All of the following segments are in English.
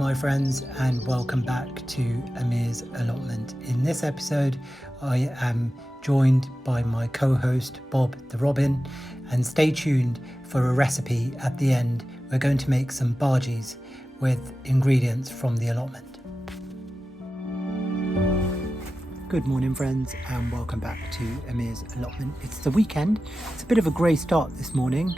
my friends, and welcome back to Amir's Allotment. In this episode I am joined by my co-host Bob the Robin, and stay tuned for a recipe at the end. We're going to make some bhajis with ingredients from the allotment. Good morning friends, and welcome back to Amir's Allotment. It's the weekend. It's a bit of a grey start this morning,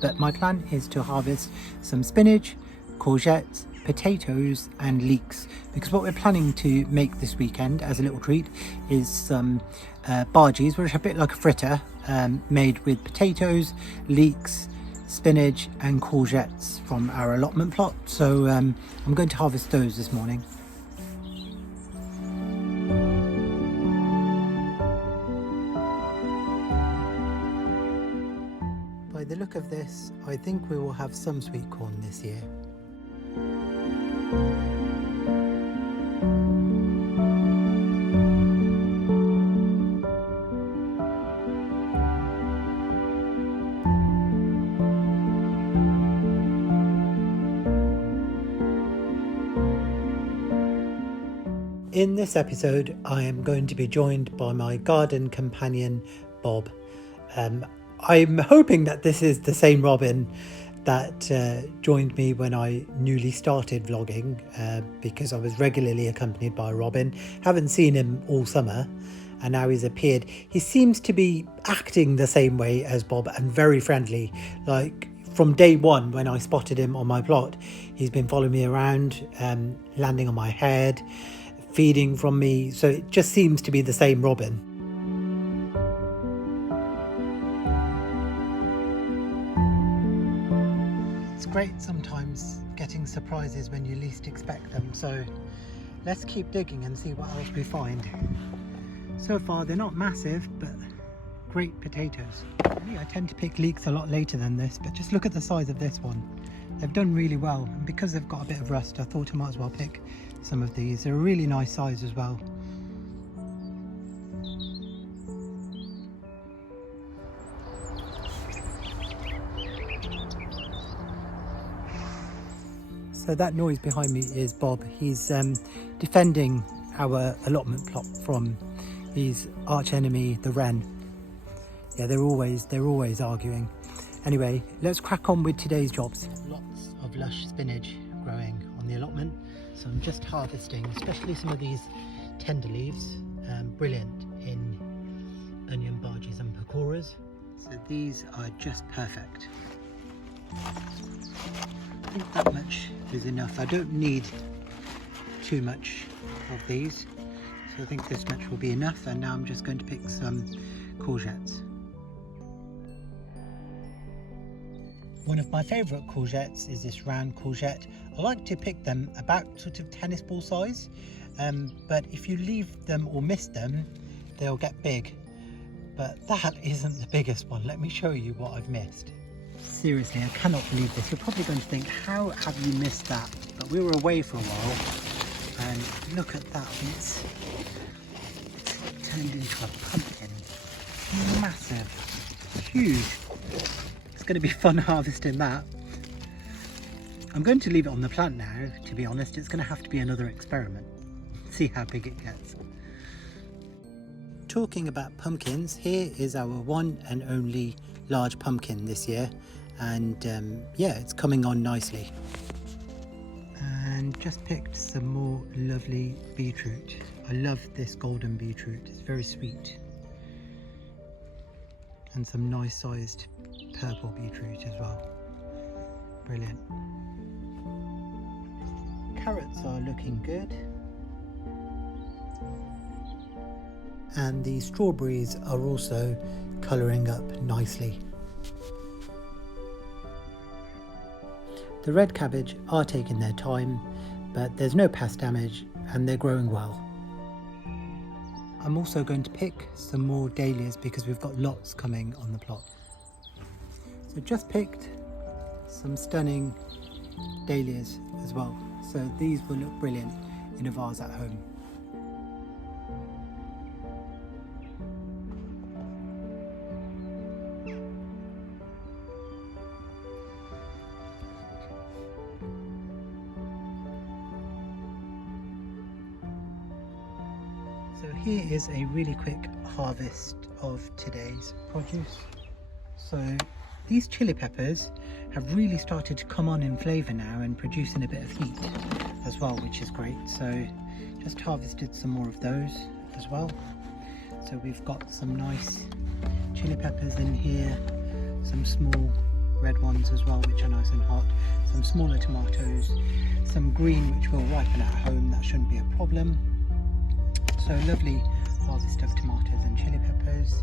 but my plan is to harvest some spinach, courgettes, potatoes and leeks, because what we're planning to make this weekend as a little treat is some bhajis, which are a bit like a fritter, made with potatoes, leeks, spinach and courgettes from our allotment plot. So I'm going to harvest those this morning. By the look of this, I think we will have some sweet corn this year. In this episode, I am going to be joined by my garden companion, Bob. I'm hoping that this is the same Robin that joined me when I newly started vlogging, because I was regularly accompanied by Robin. Haven't seen him all summer, and now he's appeared. He seems to be acting the same way as Bob and very friendly. Like from day one when I spotted him on my plot, he's been following me around, landing on my head, feeding from me. So it just seems to be the same Robin. It's great sometimes getting surprises when you least expect them, so let's keep digging and see what else we find. So far they're not massive, but great potatoes. I tend to pick leeks a lot later than this, but just look at the size of this one. They've done really well, and because they've got a bit of rust, I thought I might as well pick some of these. They're a really nice size as well. So that noise behind me is Bob. He's defending our allotment plot from his arch enemy, the wren. Yeah, they're always arguing. Anyway, let's crack on with today's jobs. Lots of lush spinach growing on the allotment, so I'm just harvesting, especially some of these tender leaves. Brilliant in onion bhajis and pakoras. So these are just perfect. I think that much is enough. I don't need too much of these, so I think this much will be enough. And now I'm just going to pick some courgettes. One of my favourite courgettes is this round courgette. I like to pick them about sort of tennis ball size, but if you leave them or miss them, they'll get big. But that isn't the biggest one. Let me show you what I've missed. Seriously, I cannot believe this. You're probably going to think, how have you missed that? But we were away for a while, and look at that. It's turned into a pumpkin. Massive, huge. It's going to be fun harvesting that. I'm going to leave it on the plant now, to be honest. It's going to have to be another experiment. See how big it gets. Talking about pumpkins, here is our one and only large pumpkin this year, and yeah, it's coming on nicely. And just picked some more lovely beetroot. I love this golden beetroot. It's very sweet. And some nice sized purple beetroot as well. Brilliant. Carrots are looking good. And the strawberries are also colouring up nicely. The red cabbage are taking their time, but there's no pest damage and they're growing well. I'm also going to pick some more dahlias because we've got lots coming on the plot. So just picked some stunning dahlias as well. So these will look brilliant in a vase at home. So here is a really quick harvest of today's produce. So these chili peppers have really started to come on in flavour now and producing a bit of heat as well, which is great. So just harvested some more of those as well. So we've got some nice chili peppers in here, some small red ones as well, which are nice and hot, some smaller tomatoes, some green which will ripen at home, that shouldn't be a problem. So lovely harvest of tomatoes and chili peppers,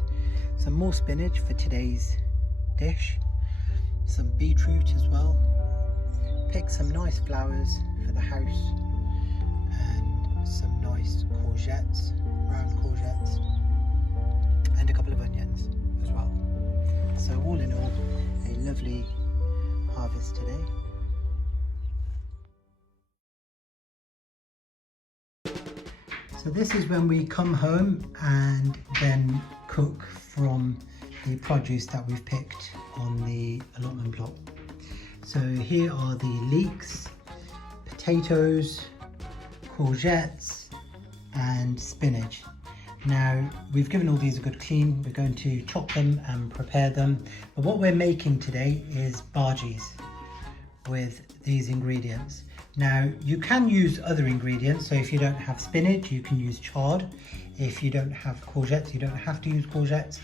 some more spinach for today's dish, some beetroot as well, pick some nice flowers for the house, and some nice courgettes, round courgettes, and a couple of onions as well. So all in all, a lovely harvest today. So this is when we come home and then cook from the produce that we've picked on the allotment plot. So here are the leeks, potatoes, courgettes and spinach. Now we've given all these a good clean, we're going to chop them and prepare them. But what we're making today is bhajis with these ingredients. Now you can use other ingredients, so if you don't have spinach you can use chard. If you don't have courgettes you don't have to use courgettes.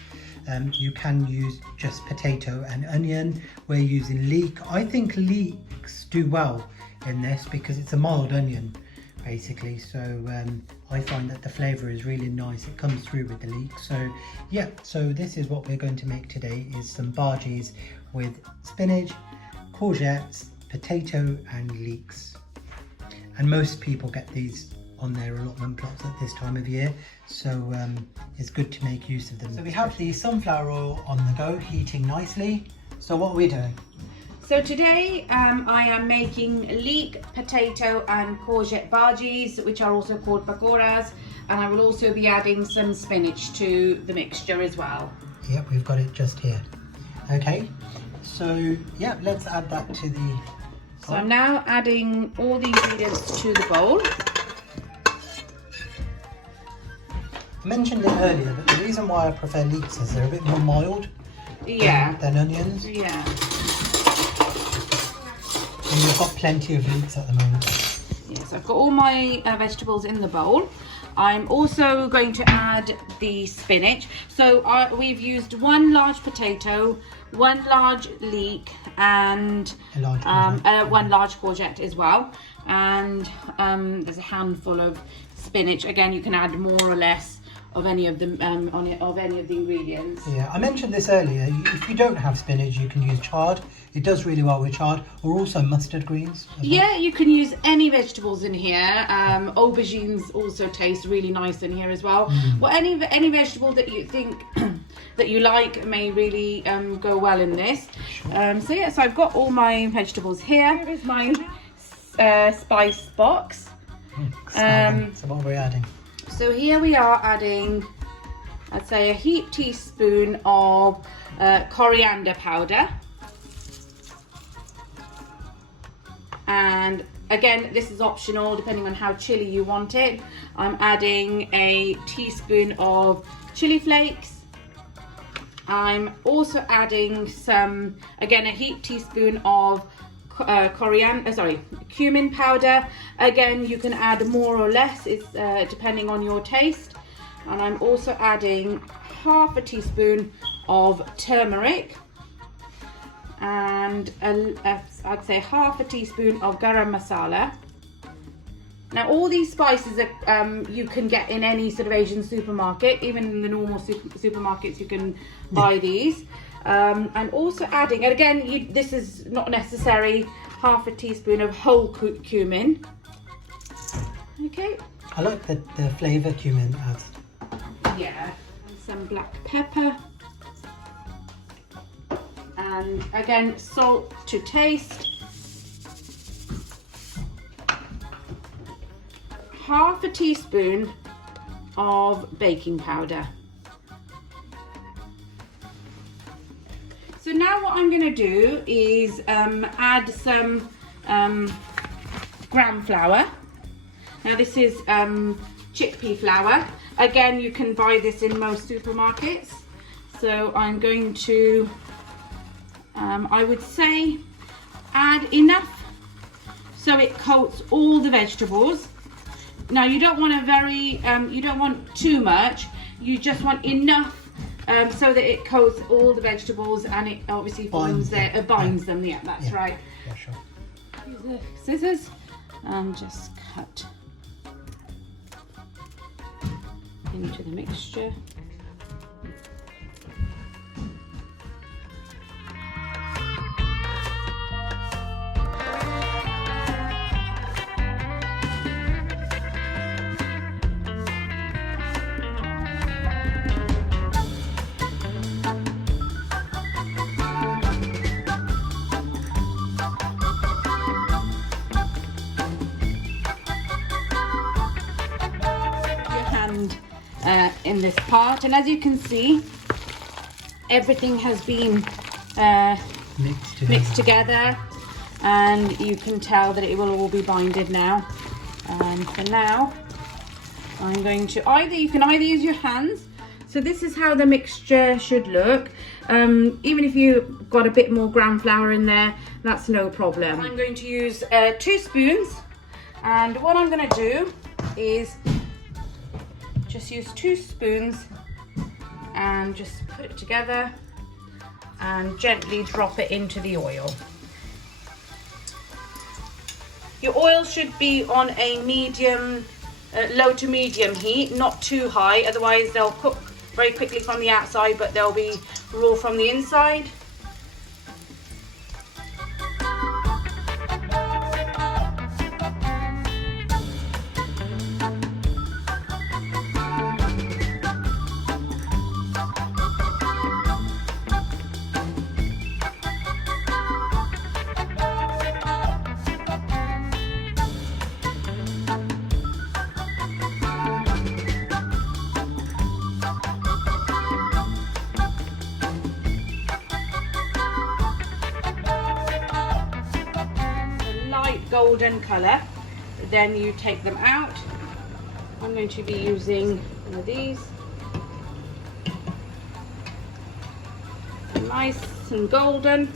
You can use just potato and onion. We're using leek. I think leeks do well in this because it's a mild onion basically, so I find that the flavour is really nice, it comes through with the leek. So yeah, so this is what we're going to make today, is some bhajis with spinach, courgettes, potato and leeks. And most people get these on their allotment plots at this time of year, so it's good to make use of them. So we have the sunflower oil on the go, heating nicely. So what are we doing? So today I am making leek, potato and courgette bhajis, which are also called pakoras, and I will also be adding some spinach to the mixture as well. Yep, we've got it just here. Okay, so yeah, let's add that to the bowl. So I'm now adding all the ingredients to the bowl. I mentioned it earlier, but the reason why I prefer leeks is they're a bit more mild than onions. Yeah. And we've got plenty of leeks at the moment. Yes, I've got all my vegetables in the bowl. I'm also going to add the spinach. So we've used one large potato, one large leek, and one large courgette as well. And there's a handful of spinach. Again, you can add more or less of any of the ingredients. Yeah, I mentioned this earlier. If you don't have spinach, you can use chard. It does really well with chard, or also mustard greens. Yeah, you can use any vegetables in here. Aubergines also taste really nice in here as well. Well, any vegetable that you think that you like may really go well in this. Sure. So yeah, so I've got all my vegetables here. Here is my spice box. So what are we adding? So here we are adding, I'd say, a heaped teaspoon of coriander powder. And again, this is optional depending on how chili you want it. I'm adding a teaspoon of chili flakes. I'm also adding some, again, a heaped teaspoon of cumin powder. Again, you can add more or less, it's depending on your taste. And I'm also adding half a teaspoon of turmeric and I'd say half a teaspoon of garam masala. Now all these spices are, you can get in any sort of Asian supermarket, even in the normal supermarkets you can buy these. And also adding, and again, this is not necessary, half a teaspoon of whole cumin. Okay. I like the flavour cumin adds. Yeah. And some black pepper. And again, salt to taste. Half a teaspoon of baking powder. So now what I'm going to do is add some gram flour. Now this is chickpea flour. Again, you can buy this in most supermarkets. So I'm going to, I would say, add enough so it coats all the vegetables. Now you don't want you don't want too much. You just want enough so that it coats all the vegetables and it obviously binds them. Yeah, that's right. Yeah, sure. Use the scissors and just cut into the mixture. In this part, and as you can see, everything has been mixed together, and you can tell that it will all be binded now. And for now, I'm going to you can either use your hands. So this is how the mixture should look. Even if you've got a bit more ground flour in there, that's no problem. I'm going to use 2 spoons, and what I'm going to do is just use 2 spoons and just put it together and gently drop it into the oil. Your oil should be on a medium, low to medium heat, not too high, otherwise they'll cook very quickly from the outside but they'll be raw from the inside. Golden color, then you take them out. I'm going to be using one of these, nice and golden.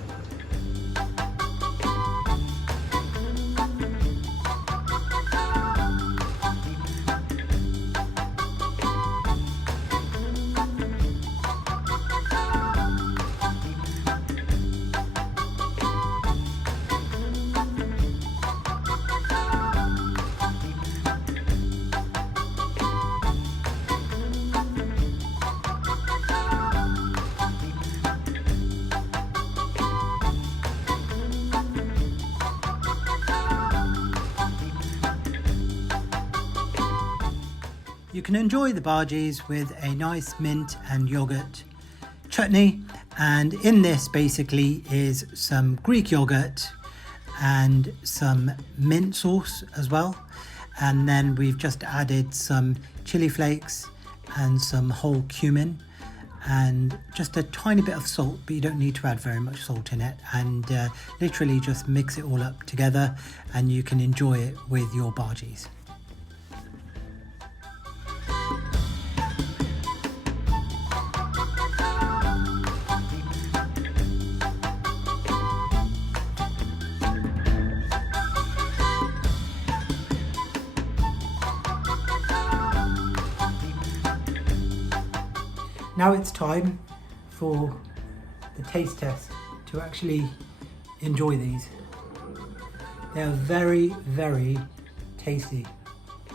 You can enjoy the bhajis with a nice mint and yogurt chutney, and in this basically is some Greek yogurt and some mint sauce as well, and then we've just added some chili flakes and some whole cumin and just a tiny bit of salt, but you don't need to add very much salt in it, and literally just mix it all up together and you can enjoy it with your bhajis. Now it's time for the taste test to actually enjoy these. They are very, very tasty,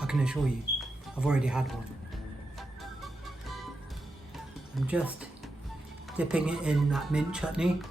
I can assure you. I've already had one. I'm just dipping it in that mint chutney.